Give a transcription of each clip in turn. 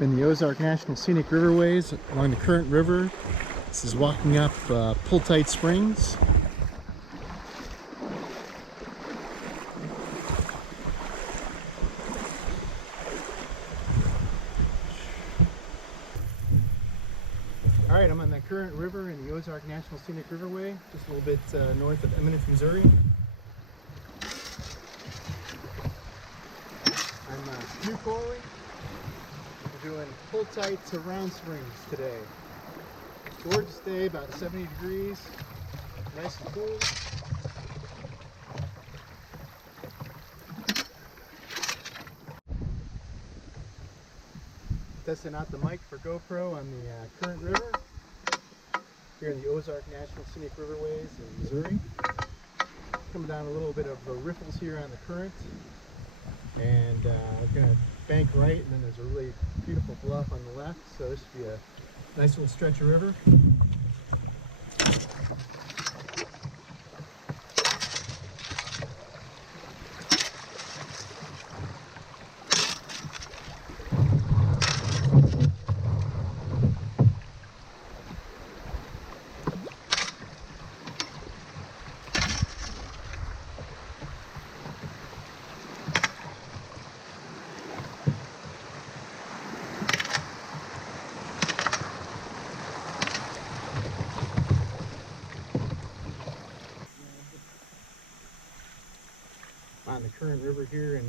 in the Ozark National Scenic Riverways along the Current River. This is walking up Pull-Tight Springs. Alright, I'm on the Current River in the Ozark National Scenic Riverway, just a little bit north of Eminence, Missouri. I'm cue calling. We're doing pull-tight to round springs today. Gorgeous day, about 70 degrees, nice and cool. Testing out the Myk for GoPro on the Current River here in the Ozark National Scenic Riverways in Missouri. Coming down a little bit of riffles here on the current, and we're going to bank right, and then there's a really beautiful bluff on the left, so this should be a nice little stretch of river. On the Current River here in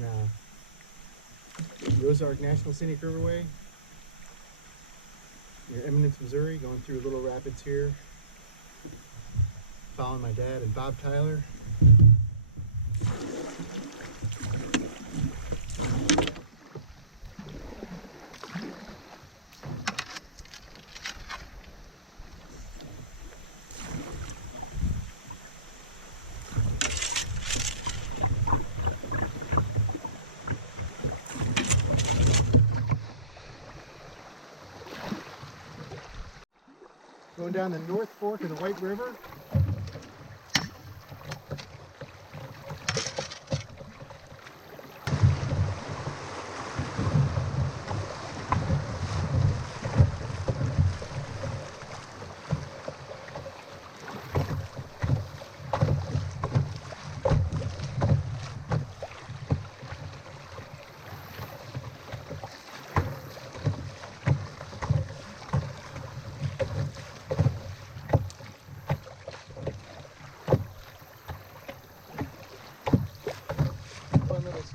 the Ozark National Scenic Riverway near Eminence, Missouri, going through Little Rapids here, following my dad and Bob Tyler. Going down the North Fork of the White River.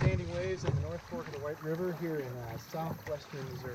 Standing waves in the North Fork of the White River here in southwestern Missouri.